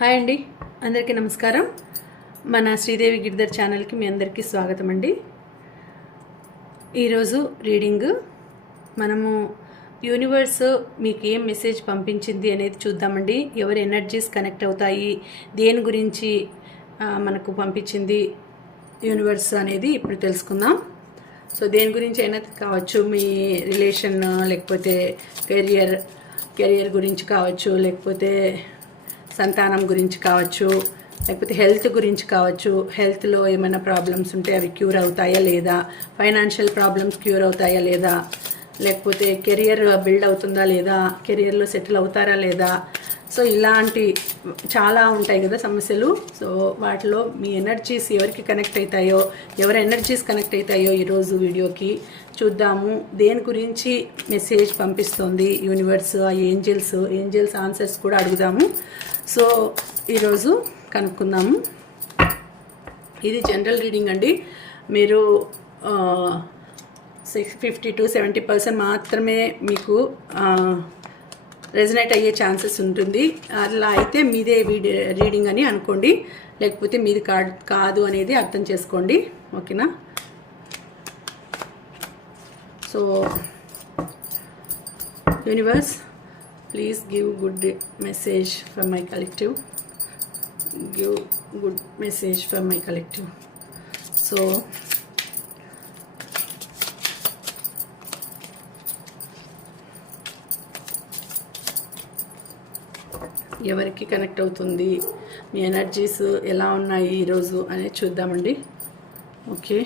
Hi అండి. అందరికీ నమస్కారం. మన శ్రీదేవి గిరిధర్ ఛానల్కి మీ అందరికీ స్వాగతం అండి. ఈరోజు రీడింగ్ మనము యూనివర్స్ మీకు ఏం మెసేజ్ పంపించింది అనేది చూద్దామండి. ఎవరి ఎనర్జీస్ కనెక్ట్ అవుతాయి దేని గురించి మనకు పంపించింది యూనివర్స్ అనేది ఇప్పుడు తెలుసుకుందాం. సో దేని గురించి అయినా కావచ్చు మీ రిలేషన్ లేకపోతే కెరియర్ కెరియర్ గురించి కావచ్చు లేకపోతే సంతానం గురించి కావచ్చు లేకపోతే హెల్త్ గురించి కావచ్చు హెల్త్లో ఏమైనా ప్రాబ్లమ్స్ ఉంటే అవి క్యూర్ అవుతాయా లేదా ఫైనాన్షియల్ ప్రాబ్లమ్స్ క్యూర్ అవుతాయా లేదా లేకపోతే కెరియర్ బిల్డ్ అవుతుందా లేదా కెరియర్లో సెటిల్ అవుతారా లేదా. సో ఇలాంటి చాలా ఉంటాయి కదా సమస్యలు. సో వాటిలో మీ ఎనర్జీస్ ఎవరికి కనెక్ట్ అవుతాయో ఎవరి ఎనర్జీస్ కనెక్ట్ అవుతాయో ఈరోజు వీడియోకి చూద్దాము. దేని గురించి మెసేజ్ పంపిస్తుంది యూనివర్స్ ఆ ఏంజల్స్ ఏంజల్స్ ఆన్సర్స్ కూడా అడుగుదాము. సో ఈరోజు కనుక్కుందాము. ఇది జనరల్ రీడింగ్ అండి. మీరు six fifty to seventy percent మాత్రమే మీకు రెజనేట్ అయ్యే ఛాన్సెస్ ఉంటుంది. అలా అయితే మీదే రీడింగ్ అని అనుకోండి. లేకపోతే మీది కా కాదు అనేది అర్థం చేసుకోండి. ఓకేనా? So universe please give good message from my collective give good message from my collective so ఎవరికి కనెక్ట్ అవుతుంది? మీ ఎనర్జీస్ ఎలా ఉన్నాయి ఈరోజు? అనేది చూద్దామండి. Okay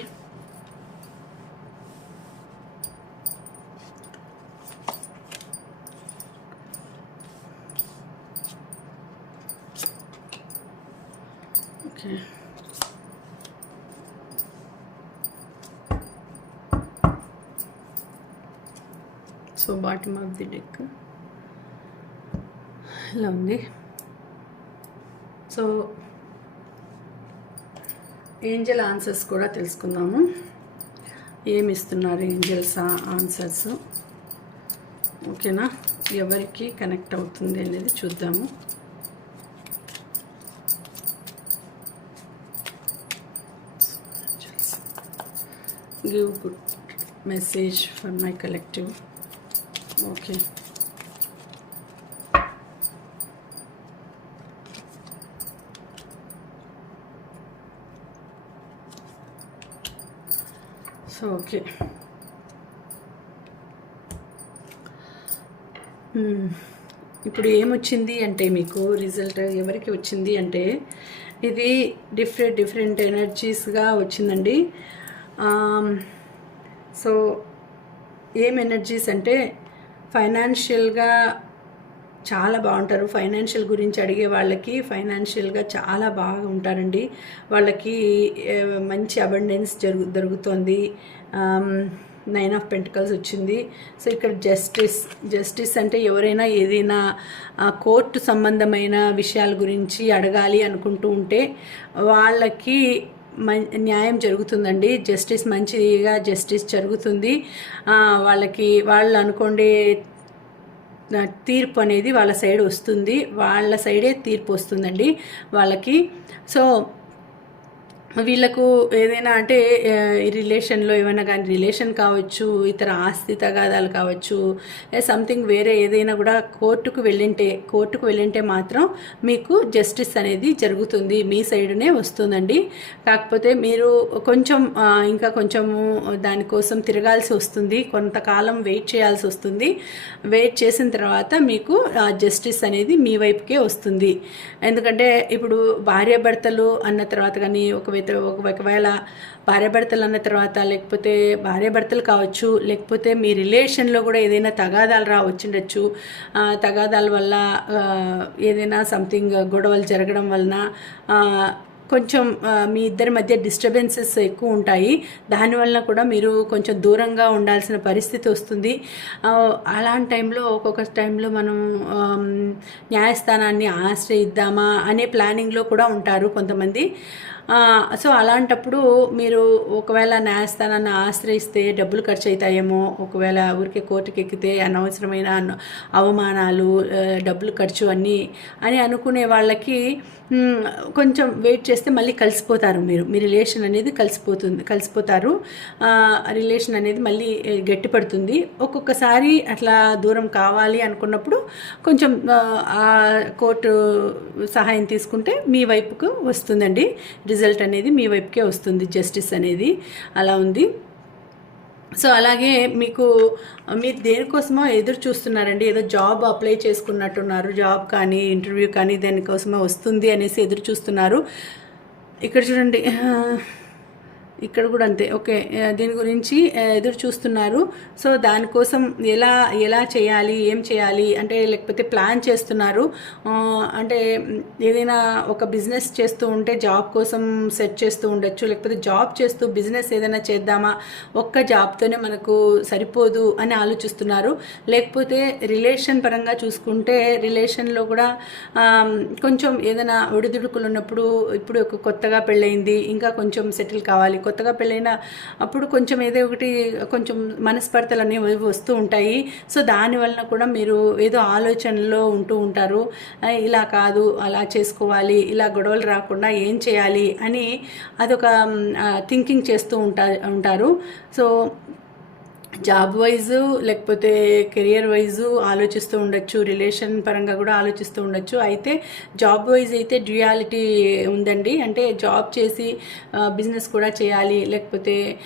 so bottom of the deck ఇలా ఉంది. సో ఏంజల్ ఆన్సర్స్ కూడా తెలుసుకుందాము. ఏమి ఇస్తున్నారు ఏంజల్స్ ఆన్సర్స్? ఓకేనా? ఎవరికి కనెక్ట్ అవుతుంది అనేది చూద్దాము. Give good message for my collective okay so okay ఇప్పుడు ఏమొచ్చింది అంటే మీకు రిజల్ట్ ఎవరికి వచ్చింది అంటే ఇది డిఫరెంట్ డిఫరెంట్ ఎనర్జీస్గా వచ్చిందండి. సో ఏం ఎనర్జీస్ అంటే ఫైనాన్షియల్గా చాలా బాగుంటారు. ఫైనాన్షియల్ గురించి అడిగే వాళ్ళకి ఫైనాన్షియల్గా చాలా బాగా ఉంటారండి. వాళ్ళకి మంచి అబండెన్స్ జరుగు దొరుకుతుంది. నైన్ ఆఫ్ పెంటికల్స్ వచ్చింది. సో ఇక్కడ జస్టిస్ జస్టిస్ అంటే ఎవరైనా ఏదైనా కోర్టు సంబంధమైన విషయాల గురించి అడగాలి అనుకుంటూ ఉంటే వాళ్ళకి న్యాయం జరుగుతుందండి. జస్టిస్ మంచిగా జస్టిస్ జరుగుతుంది. వాళ్ళకి వాళ్ళు అనుకోండి తీర్పు అనేది వాళ్ళ సైడ్ వస్తుంది. వాళ్ళ సైడే తీర్పు వస్తుందండి వాళ్ళకి. సో వీళ్ళకు ఏదైనా అంటే ఈ రిలేషన్లో ఏమైనా కానీ రిలేషన్ కావచ్చు ఇతర ఆస్తి తగాదాలు కావచ్చు సంథింగ్ వేరే ఏదైనా కూడా కోర్టుకు వెళ్ళింటే కోర్టుకు వెళ్ళింటే మాత్రం మీకు జస్టిస్ అనేది జరుగుతుంది మీ సైడ్నే వస్తుందండి. కాకపోతే మీరు కొంచెం ఇంకా కొంచెము దానికోసం తిరగాల్సి వస్తుంది కొంతకాలం వెయిట్ చేయాల్సి వస్తుంది. వెయిట్ చేసిన తర్వాత మీకు జస్టిస్ అనేది మీ వైపుకే వస్తుంది. ఎందుకంటే ఇప్పుడు భార్యాభర్తలు అన్న తర్వాత కానీ ఒక వ్యత- ఒకవేళ భార్యాభర్తలు అన్న తర్వాత లేకపోతే భార్యాభర్తలు కావచ్చు లేకపోతే మీ రిలేషన్లో కూడా ఏదైనా తగాదాలు రావచ్చుండొచ్చు. తగాదాల వల్ల ఏదైనా సంథింగ్ గొడవలు జరగడం వలన కొంచెం మీ ఇద్దరి మధ్య డిస్టర్బెన్సెస్ ఎక్కువ ఉంటాయి. దానివల్ల కూడా మీరు కొంచెం దూరంగా ఉండాల్సిన పరిస్థితి వస్తుంది. అలాంటి టైంలో ఒక్కొక్క టైంలో మనం న్యాయస్థానాన్ని ఆశ్రయిద్దామా అనే ప్లానింగ్లో కూడా ఉంటారు కొంతమంది. సో అలాంటప్పుడు మీరు ఒకవేళ న్యాయస్థానాన్ని ఆశ్రయిస్తే డబ్బులు ఖర్చు అవుతాయేమో ఒకవేళ ఊరికే కోర్టుకి ఎక్కితే అనవసరమైన అవమానాలు డబ్బులు ఖర్చు అన్నీ అని అనుకునే వాళ్ళకి కొంచెం వెయిట్ చేస్తే మళ్ళీ కలిసిపోతారు మీరు. మీ రిలేషన్ అనేది కలిసిపోతుంది కలిసిపోతారు. రిలేషన్ అనేది మళ్ళీ గట్టిపడుతుంది. ఒక్కొక్కసారి అట్లా దూరం కావాలి అనుకున్నప్పుడు కొంచెం ఆ కోర్టు సహాయం తీసుకుంటే మీ వైపుకు వస్తుందండి. రిజల్ట్ అనేది మీ వైపుకే వస్తుంది జస్టిస్ అనేది. అలా ఉంది. సో అలాగే మీకు మీరు దేనికోసమో ఎదురు చూస్తున్నారండి. ఏదో జాబ్ అప్లై చేసుకున్నట్టున్నారు. జాబ్ కానీ ఇంటర్వ్యూ కానీ దేనికోసమో వస్తుంది అనేసి ఎదురు చూస్తున్నారు. ఇక్కడ చూడండి. ఇక్కడ కూడా అంతే. ఓకే దీని గురించి ఎదురు చూస్తున్నారు. సో దానికోసం ఎలా ఎలా చేయాలి ఏం చేయాలి అంటే లేకపోతే ప్లాన్ చేస్తున్నారు. అంటే ఏదైనా ఒక బిజినెస్ చేస్తూ ఉంటే జాబ్ కోసం సెట్ చేస్తూ ఉండొచ్చు. లేకపోతే జాబ్ చేస్తూ బిజినెస్ ఏదైనా చేద్దామా ఒక్క జాబ్తోనే మనకు సరిపోదు అని ఆలోచిస్తున్నారు. లేకపోతే రిలేషన్ పరంగా చూసుకుంటే రిలేషన్లో కూడా కొంచెం ఏదైనా ఒడిదుడుకులు ఉన్నప్పుడు ఇప్పుడు ఒక కొత్తగా పెళ్ళయింది ఇంకా కొంచెం సెటిల్ కావాలి కొత్తగా పెళ్ళైన అప్పుడు కొంచెం ఏదో ఒకటి కొంచెం మనస్పర్ధలు అనేవి వస్తూ ఉంటాయి. సో దాని వలన కూడా మీరు ఏదో ఆలోచనలో ఉంటూ ఉంటారు. ఇలా కాదు అలా చేసుకోవాలి ఇలా గొడవలు రాకుండా ఏం చేయాలి అని అదొక థింకింగ్ చేస్తూ ఉంటా ఉంటారు. సో జాబ్ వైజు లేకపోతే కెరియర్ వైజు ఆలోచిస్తూ ఉండొచ్చు రిలేషన్ పరంగా కూడా ఆలోచిస్తూ ఉండొచ్చు. అయితే జాబ్ వైజ్ అయితే డ్యూయాలిటీ ఉందండి. అంటే జాబ్ చేసి బిజినెస్ కూడా చేయాలి. లేకపోతే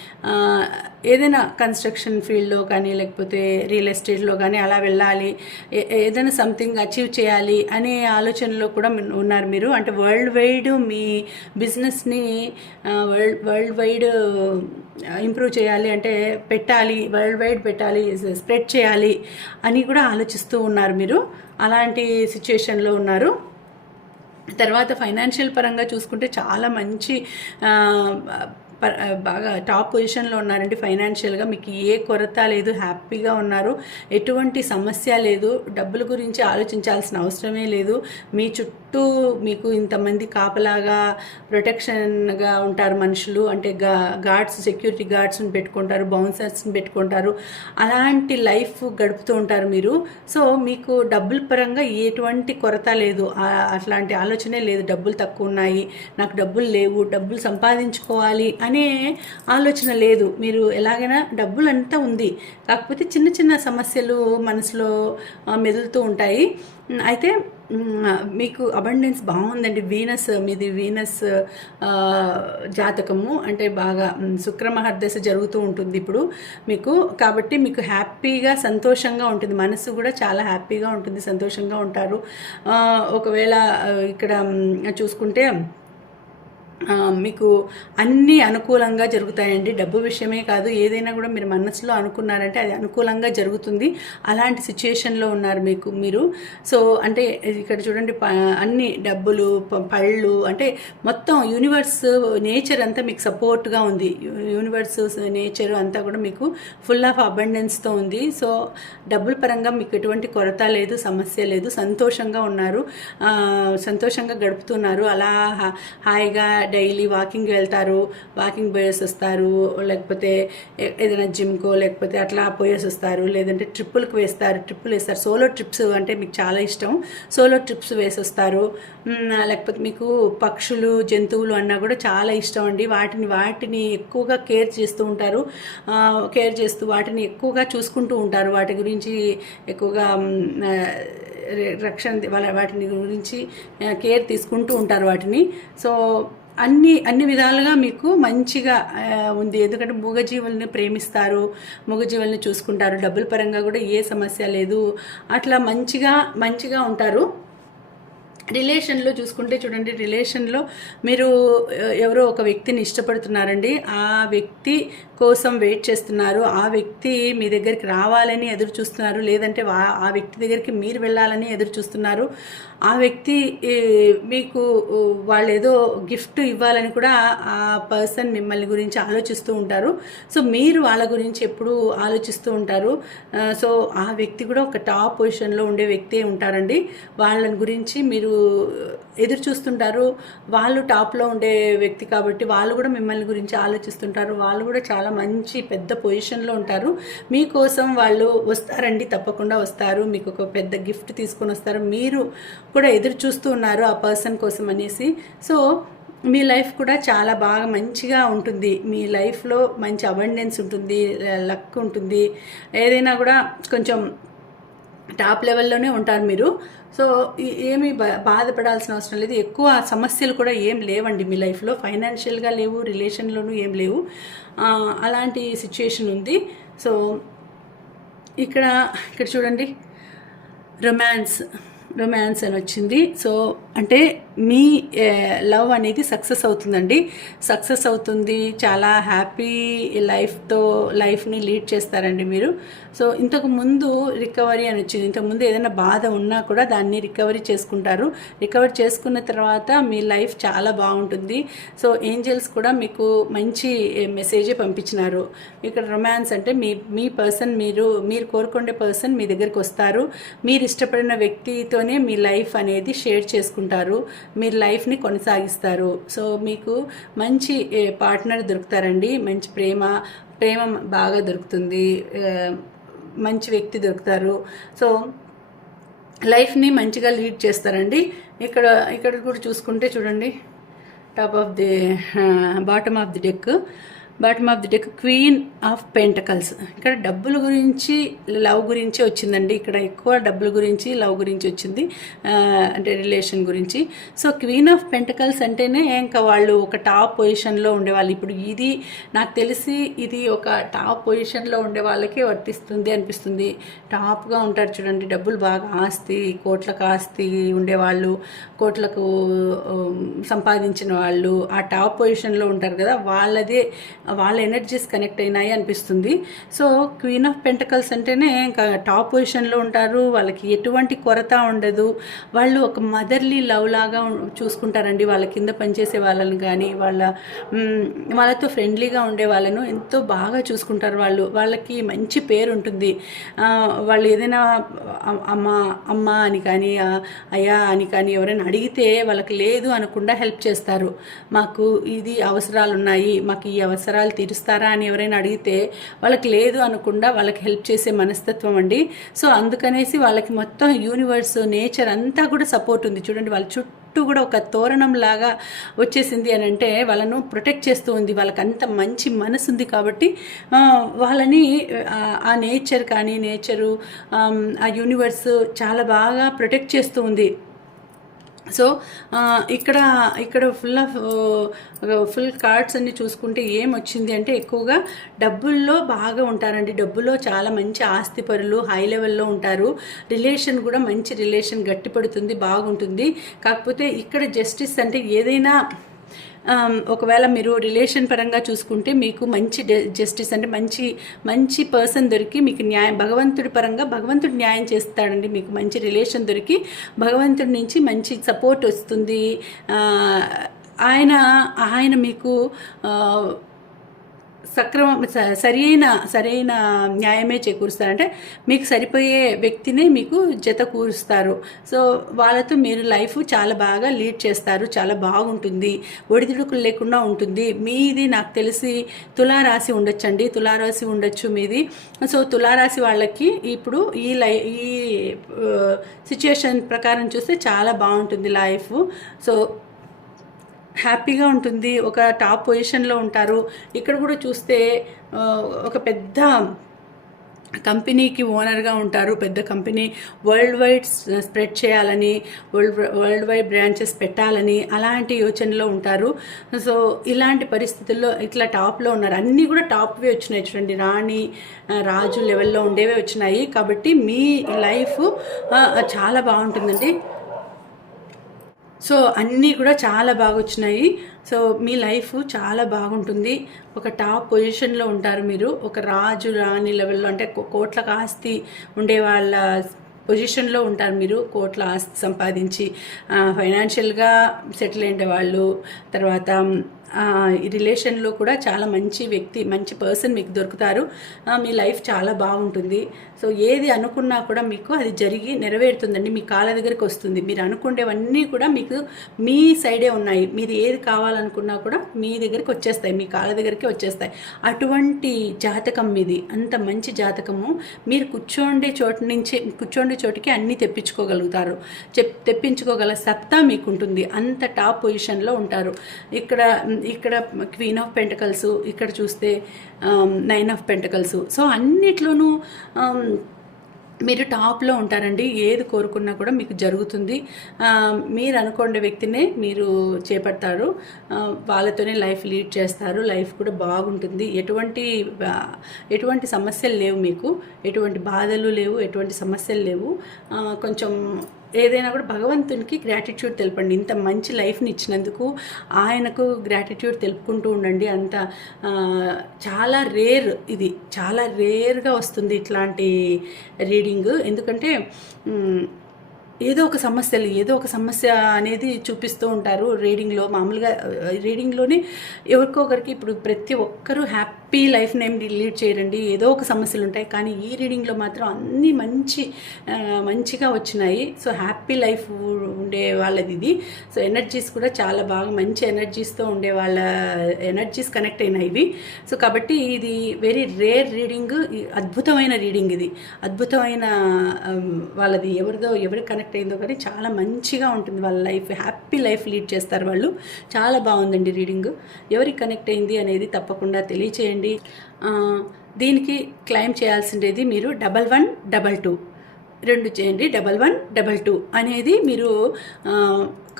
ఏదైనా కన్స్ట్రక్షన్ ఫీల్డ్లో కానీ లేకపోతే రియల్ ఎస్టేట్లో కానీ అలా వెళ్ళాలి. ఏదైనా సంథింగ్ అచీవ్ చేయాలి అనే ఆలోచనలో కూడా ఉన్నారు మీరు. అంటే వరల్డ్ వైడ్ మీ బిజినెస్ని వరల్డ్ వరల్డ్ వైడ్ ఇంప్రూవ్ చేయాలి అంటే పెట్టాలి వరల్డ్ వైడ్ పెట్టాలి స్ప్రెడ్ చేయాలి అని కూడా ఆలోచిస్తూ ఉన్నారు మీరు. అలాంటి సిచ్యుయేషన్లో ఉన్నారు. తర్వాత ఫైనాన్షియల్ పరంగా చూసుకుంటే చాలా మంచి ప- బాగా టాప్ పొజిషన్లో ఉన్నారండి ఫైనాన్షియల్గా మీకు ఏ కొరత లేదు హ్యాపీగా ఉన్నారు. ఎటువంటి సమస్య లేదు. డబ్బుల గురించి ఆలోచించాల్సిన అవసరమే లేదు. మీ చుట్టూ మీకు ఇంతమంది కాపలాగా ప్రొటెక్షన్గా ఉంటారు మనుషులు. అంటే గా గార్డ్స్ సెక్యూరిటీ గార్డ్స్ని పెట్టుకుంటారు బౌన్సర్స్ని పెట్టుకుంటారు. అలాంటి లైఫ్ గడుపుతూ ఉంటారు మీరు. సో మీకు డబ్బుల పరంగా ఎటువంటి కొరత లేదు. అట్లాంటి ఆలోచనే లేదు. డబ్బులు తక్కువ ఉన్నాయి. నాకు డబ్బులు లేవు. డబ్బులు సంపాదించుకోవాలి అనే ఆలోచన లేదు. మీరు ఎలాగైనా డబ్బులు అంతా ఉంది. కాకపోతే చిన్న చిన్న సమస్యలు మనసులో మెదులుతూ ఉంటాయి. అయితే మీకు అబండెన్స్ బాగుందండి. వీనస్ మీది వీనస్ జాతకము. అంటే బాగా శుక్రమహర్దశ జరుగుతూ ఉంటుంది ఇప్పుడు మీకు. కాబట్టి మీకు హ్యాపీగా సంతోషంగా ఉంటుంది. మనసు కూడా చాలా హ్యాపీగా ఉంటుంది సంతోషంగా ఉంటారు. ఒకవేళ ఇక్కడ చూసుకుంటే మీకు అన్నీ అనుకూలంగా జరుగుతాయండి. డబ్బు విషయమే కాదు ఏదైనా కూడా మీరు మనసులో అనుకున్నారంటే అది అనుకూలంగా జరుగుతుంది. అలాంటి సిచ్యుయేషన్లో ఉన్నారు మీకు మీరు. సో అంటే ఇక్కడ చూడండి ప- అన్ని డబ్బులు పళ్ళు అంటే మొత్తం యూనివర్స్ నేచర్ అంతా మీకు సపోర్ట్గా ఉంది. యూనివర్స్ నేచర్ అంతా కూడా మీకు ఫుల్ ఆఫ్ అబండెన్స్తో ఉంది. సో డబ్బుల పరంగా మీకు ఎటువంటి కొరత లేదు సమస్య లేదు. సంతోషంగా ఉన్నారు. సంతోషంగా గడుపుతున్నారు. అలా హాయిగా డైలీ వాకింగ్ వెళ్తారు వాకింగ్ పోయేసి వస్తారు లేకపోతే ఏదైనా జిమ్కో లేకపోతే అట్లా పోయేసి వస్తారు లేదంటే ట్రిప్పులకు వేస్తారు ట్రిప్పులు వేస్తారు. సోలో ట్రిప్స్ అంటే మీకు చాలా ఇష్టం. సోలో ట్రిప్స్ వేసి వస్తారు. లేకపోతే మీకు పక్షులు జంతువులు అన్నా కూడా చాలా ఇష్టం అండి. వాటిని వాటిని ఎక్కువగా కేర్ చేస్తూ ఉంటారు. కేర్ చేస్తూ వాటిని ఎక్కువగా చూసుకుంటూ ఉంటారు. వాటి గురించి ఎక్కువగా రక్షణ వాళ్ళ వాటిని గురించి కేర్ తీసుకుంటూ ఉంటారు వాటిని. సో అన్ని అన్ని విధాలుగా మీకు మంచిగా ఉంది. ఎందుకంటే మూగజీవుల్ని ప్రేమిస్తారు మూగజీవుల్ని చూసుకుంటారు. డబ్బుల పరంగా కూడా ఏ సమస్య లేదు. అట్లా మంచిగా మంచిగా ఉంటారు. రిలేషన్లో చూసుకుంటే చూడండి రిలేషన్లో మీరు ఎవరో ఒక వ్యక్తిని ఇష్టపడుతున్నారండి. ఆ వ్యక్తి కోసం వెయిట్ చేస్తున్నారు. ఆ వ్యక్తి మీ దగ్గరికి రావాలని ఎదురు చూస్తున్నారు. లేదంటే ఆ వ్యక్తి దగ్గరికి మీరు వెళ్ళాలని ఎదురు చూస్తున్నారు. ఆ వ్యక్తి మీకు వాళ్ళు ఏదో గిఫ్ట్ ఇవ్వాలని కూడా ఆ పర్సన్ మిమ్మల్ని గురించి ఆలోచిస్తూ ఉంటారు. సో మీరు వాళ్ళ గురించి ఎప్పుడు ఆలోచిస్తూ ఉంటారు. సో ఆ వ్యక్తి కూడా ఒక టాప్ పొజిషన్లో ఉండే వ్యక్తే ఉంటారండి. వాళ్ళని గురించి మీరు ఎదురు చూస్తుంటారు. వాళ్ళు టాప్లో ఉండే వ్యక్తి కాబట్టి వాళ్ళు కూడా మిమ్మల్ని గురించి ఆలోచిస్తుంటారు. వాళ్ళు కూడా చాలా మంచి పెద్ద పొజిషన్లో ఉంటారు. మీకోసం వాళ్ళు వస్తారండి తప్పకుండా వస్తారు. మీకు ఒక పెద్ద గిఫ్ట్ తీసుకొని వస్తారు. మీరు కూడా ఎదురు చూస్తూ ఉన్నారు ఆ పర్సన్ కోసం అనేసి. సో మీ లైఫ్ కూడా చాలా బాగా మంచిగా ఉంటుంది. మీ లైఫ్లో మంచి అబండెన్స్ ఉంటుంది లక్ ఉంటుంది. ఏదైనా కూడా కొంచెం టాప్ లెవెల్లోనే ఉంటారు మీరు. సో ఏమీ బా- బాధపడాల్సిన అవసరం లేదు. ఎక్కువ సమస్యలు కూడా ఏం లేవండి మీ లైఫ్లో. ఫైనాన్షియల్గా లేవు రిలేషన్లోనూ ఏం లేవు. అలాంటి సిచ్యుయేషన్ ఉంది. సో ఇక్కడ ఇక్కడ చూడండి. రొమాన్స్ రొమాన్స్ అని వచ్చింది. సో అంటే మీ లవ్ అనేది సక్సెస్ అవుతుందండి. సక్సెస్ అవుతుంది చాలా హ్యాపీ లైఫ్తో లైఫ్ని లీడ్ చేస్తారండి మీరు. సో ఇంతకు ముందు రికవరీ అని వచ్చింది. ఇంతకు ముందు ఏదైనా బాధ ఉన్నా కూడా దాన్ని రికవరీ చేసుకుంటారు. రికవర్ చేసుకున్న తర్వాత మీ లైఫ్ చాలా బాగుంటుంది. సో ఏంజల్స్ కూడా మీకు మంచి మెసేజే పంపించినారు. ఇక్కడ రొమాన్స్ అంటే మీ మీ పర్సన్ మీరు మీరు కోరుకునే పర్సన్ మీ దగ్గరికి వస్తారు. మీరు ఇష్టపడిన వ్యక్తితోనే మీ లైఫ్ అనేది షేర్ చేసుకుంటారు. మీరు లైఫ్ని కొనసాగిస్తారు. సో మీకు మంచి పార్ట్నర్ దొరుకుతారండి. మంచి ప్రేమ ప్రేమ బాగా దొరుకుతుంది. మంచి వ్యక్తి దొరుకుతారు. సో లైఫ్ని మంచిగా లీడ్ చేస్తారండి. ఇక్కడ ఇక్కడ కూడా చూసుకుంటే చూడండి. Top of the bottom of the deck. Bottom of the deck queen of pentacles. ఇక్కడ డబ్బుల గురించి లవ్ గురించి వచ్చిందండి. ఇక్కడ ఎక్కువ డబ్బుల గురించి లవ్ గురించి వచ్చింది. అంటే రిలేషన్ గురించి. సో క్వీన్ ఆఫ్ పెంటకల్స్ అంటేనే ఇంకా వాళ్ళు ఒక టాప్ పొజిషన్లో ఉండేవాళ్ళు. ఇప్పుడు ఇది నాకు తెలిసి ఇది ఒక టాప్ పొజిషన్లో ఉండే వాళ్ళకే వర్తిస్తుంది అనిపిస్తుంది. టాప్గా ఉంటారు చూడండి. డబ్బులు బాగా ఆస్తి కోట్లకు ఆస్తి ఉండేవాళ్ళు కోట్లకు సంపాదించిన వాళ్ళు. ఆ టాప్ పొజిషన్లో ఉంటారు కదా వాళ్ళదే వాళ్ళ ఎనర్జీస్ కనెక్ట్ అయినాయి అనిపిస్తుంది. సో క్వీన్ ఆఫ్ పెంటకల్స్ అంటేనే ఇంకా టాప్ పొజిషన్లో ఉంటారు. వాళ్ళకి ఎటువంటి కొరత ఉండదు. వాళ్ళు ఒక మదర్లీ లవ్ లాగా చూసుకుంటారండి. వాళ్ళ కింద పనిచేసే వాళ్ళని కానీ వాళ్ళ వాళ్ళతో ఫ్రెండ్లీగా ఉండే వాళ్ళను ఎంతో బాగా చూసుకుంటారు వాళ్ళు. వాళ్ళకి మంచి పేరు ఉంటుంది. వాళ్ళు ఏదైనా అమ్మ అమ్మ అని కానీ అయ్యా అని కానీ ఎవరైనా అడిగితే వాళ్ళకి లేదు అనకుండా హెల్ప్ చేస్తారు. మాకు ఇది అవసరాలు ఉన్నాయి మాకు ఈ అవసరాలు తీరుస్తారా అని ఎవరైనా అడిగితే వాళ్ళకి లేదు అనకుండా వాళ్ళకి హెల్ప్ చేసే మనస్తత్వం అండి. సో అందుకనేసి వాళ్ళకి మొత్తం యూనివర్స్ నేచర్ అంతా కూడా సపోర్ట్ ఉంది. చూడండి వాళ్ళ చుట్టూ కూడా ఒక తోరణం లాగా వచ్చేసింది అని అంటే వాళ్ళను ప్రొటెక్ట్ చేస్తూ ఉంది. వాళ్ళకి అంత మంచి మనసు ఉంది కాబట్టి వాళ్ళని ఆ, నేచర్ కానీ నేచరు ఆ యూనివర్స్ చాలా బాగా ప్రొటెక్ట్ చేస్తూ ఉంది. సో ఇక్కడ ఇక్కడ ఫుల్ ఆఫ్ ఫుల్ కార్డ్స్ అన్ని చూసుకుంటే ఏం వచ్చింది అంటే ఎక్కువగా డబ్బుల్లో బాగా ఉంటారండి. డబ్బులో చాలా మంచి ఆస్తిపరులు హై లెవెల్లో ఉంటారు. రిలేషన్ కూడా మంచి రిలేషన్ గట్టిపడుతుంది బాగుంటుంది. కాకపోతే ఇక్కడ జస్టిస్ అంటే ఏదైనా Um, ఒకవేళ మీరు రిలేషన్ పరంగా చూసుకుంటే మీకు మంచి జస్టిస్ అంటే మంచి మంచి పర్సన్ దొరికి మీకు న్యాయం భగవంతుడి పరంగా భగవంతుడు న్యాయం చేస్తాడండి మీకు. మంచి రిలేషన్ దొరికి భగవంతుడి నుంచి మంచి సపోర్ట్ వస్తుంది. ఆయన ఆయన మీకు సక్రమ స- సరైన సరైన న్యాయమే చేకూరుస్తారంటే మీకు సరిపోయే వ్యక్తినే మీకు జత కూరుస్తారు. సో వాళ్ళతో మీరు లైఫ్ చాలా బాగా లీడ్ చేస్తారు చాలా బాగుంటుంది ఒడిదుడుకులు లేకుండా ఉంటుంది. మీది నాకు తెలిసి తులారాశి ఉండొచ్చండి తులారాశి ఉండొచ్చు మీది. సో తులారాశి వాళ్ళకి ఇప్పుడు ఈ లై ఈ సిచ్యుయేషన్ ప్రకారం చూస్తే చాలా బాగుంటుంది లైఫ్. సో హ్యాపీగా ఉంటుంది. ఒక టాప్ పొజిషన్లో ఉంటారు. ఇక్కడ కూడా చూస్తే ఒక పెద్ద కంపెనీకి ఓనర్గా ఉంటారు. పెద్ద కంపెనీ వరల్డ్ వైడ్ స్ప్రెడ్ చేయాలని వరల్డ్ వరల్డ్ వైడ్ బ్రాంచెస్ పెట్టాలని అలాంటి యోచనలో ఉంటారు. సో ఇలాంటి పరిస్థితుల్లో ఇట్లా టాప్లో ఉన్నారు. అన్నీ కూడా టాప్వే వచ్చినాయి చూడండి. రాణి రాజు లెవెల్లో ఉండేవే వచ్చినాయి. కాబట్టి మీ లైఫ్ చాలా బాగుంటుందండి. సో అన్నీ కూడా చాలా బాగా వచ్చినాయి సో మీ లైఫ్ చాలా బాగుంటుంది. ఒక టాప్ పొజిషన్లో ఉంటారు మీరు. ఒక రాజు రాణి లెవెల్లో అంటే కోట్ల కోట్లకు ఆస్తి ఉండే వాళ్ళ పొజిషన్లో ఉంటారు మీరు. కోట్ల ఆస్తి సంపాదించి ఫైనాన్షియల్గా సెటిల్ అయిన వాళ్ళు. తర్వాత రిలేషన్లో కూడా చాలా మంచి వ్యక్తి మంచి పర్సన్ మీకు దొరుకుతారు. మీ లైఫ్ చాలా బాగుంటుంది. సో ఏది అనుకున్నా కూడా మీకు అది జరిగి నెరవేరుతుందండి. మీ కాళ్ళ దగ్గరికి వస్తుంది. మీరు అనుకునేవన్నీ కూడా మీకు మీ సైడే ఉన్నాయి. మీరు ఏది కావాలనుకున్నా కూడా మీ దగ్గరికి వచ్చేస్తాయి. మీ కాళ్ళ దగ్గరికి వచ్చేస్తాయి. అటువంటి జాతకం మీది. అంత మంచి జాతకము. మీరు కూర్చోండే చోటు నుంచి కూర్చోండే చోటికి అన్నీ తెప్పించుకోగలుగుతారు. చెప్ తెప్పించుకోగల సత్తా మీకు ఉంటుంది అంత టాప్ పొజిషన్లో ఉంటారు. ఇక్కడ ఇక్కడ క్వీన్ ఆఫ్ పెంటకల్స్ ఇక్కడ చూస్తే నైన్ ఆఫ్ పెంటకల్స్ సో అన్నిట్లోనూ um, మీరు టాప్లో ఉంటారండి. ఏది కోరుకున్నా కూడా మీకు జరుగుతుంది. మీరు అనుకోండే వ్యక్తినే మీరు చేపడతారు. వాళ్ళతోనే లైఫ్ లీడ్ చేస్తారు. లైఫ్ కూడా బాగుంటుంది. ఎటువంటి ఎటువంటి సమస్యలు లేవు మీకు. ఎటువంటి బాధలు లేవు. ఎటువంటి సమస్యలు లేవు. కొంచెం ఏదైనా కూడా భగవంతునికి గ్రాటిట్యూడ్ తెలపండి. ఇంత మంచి లైఫ్ని ఇచ్చినందుకు ఆయనకు గ్రాటిట్యూడ్ తెలుపుకుంటూ ఉండండి. అంత చాలా రేర్ ఇది. చాలా రేర్గా వస్తుంది ఇట్లాంటి రీడింగ్ ఎందుకంటే ఏదో ఒక సమస్యలు ఏదో ఒక సమస్య అనేది చూపిస్తూ ఉంటారు రీడింగ్లో మామూలుగా రీడింగ్లోనే ఎవరికొకరికి ఇప్పుడు ప్రతి ఒక్కరూ హ్యాపీ లైఫ్ నేమ్ లీడ్ చేయరండి. ఏదో ఒక సమస్యలు ఉంటాయి. కానీ ఈ రీడింగ్లో మాత్రం అన్నీ మంచి మంచిగా వచ్చినాయి. సో హ్యాపీ లైఫ్ ఉండే వాళ్ళది ఇది. సో ఎనర్జీస్ కూడా చాలా బాగా మంచి ఎనర్జీస్తో ఉండే వాళ్ళ ఎనర్జీస్ కనెక్ట్ అయినాయి ఇవి. సో కాబట్టి ఇది వెరీ రేర్ రీడింగ్. అద్భుతమైన రీడింగ్ ఇది. అద్భుతమైన వాళ్ళది ఎవరిదో ఎవరికి కనెక్ట్ అయిందో కానీ చాలా మంచిగా ఉంటుంది వాళ్ళ లైఫ్. హ్యాపీ లైఫ్ లీడ్ చేస్తారు వాళ్ళు. చాలా బాగుందండి రీడింగ్. ఎవరికి కనెక్ట్ అయింది అనేది తప్పకుండా తెలియచేయండి. చేయండి. దీనికి క్లైమ్ చేయాల్సిండేది మీరు డబల్ వన్ డబల్ టూ. రెండు చేయండి డబల్ వన్ డబల్ టూ అనేది మీరు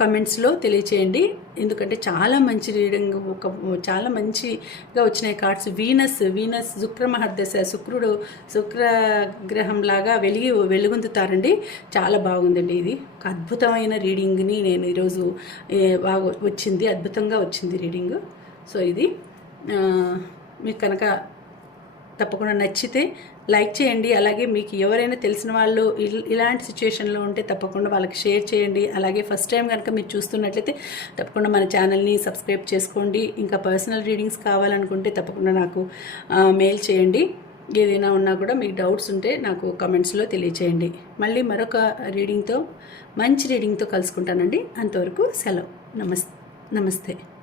కమెంట్స్లో తెలియచేయండి. ఎందుకంటే చాలా మంచి రీడింగ్ ఒక చాలా మంచిగా వచ్చినాయి కార్డ్స్. వీనస్ వీనస్ శుక్ర మహర్దశ శుక్రుడు శుక్ర గ్రహం లాగా వెలిగి వెలుగొందుతారండి. చాలా బాగుందండి ఇది. ఒక అద్భుతమైన రీడింగ్ని నేను ఈరోజు బాగా వచ్చింది. అద్భుతంగా వచ్చింది రీడింగ్. సో ఇది మీకు కనుక తప్పకుండా నచ్చితే లైక్ చేయండి. అలాగే మీకు ఎవరైనా తెలిసిన వాళ్ళు ఇలాంటి సిచ్యుయేషన్లో ఉంటే తప్పకుండా వాళ్ళకి షేర్ చేయండి. అలాగే ఫస్ట్ టైం కనుక మీరు చూస్తున్నట్లయితే తప్పకుండా మన ఛానల్ని సబ్స్క్రైబ్ చేసుకోండి. ఇంకా పర్సనల్ రీడింగ్స్ కావాలనుకుంటే తప్పకుండా నాకు మెయిల్ చేయండి. ఏదైనా ఉన్నా కూడా మీకు డౌట్స్ ఉంటే నాకు కమెంట్స్లో తెలియచేయండి. మళ్ళీ మరొక రీడింగ్తో మంచి రీడింగ్తో కలుసుకుంటానండి. అంతవరకు సెలవు. నమస్ నమస్తే.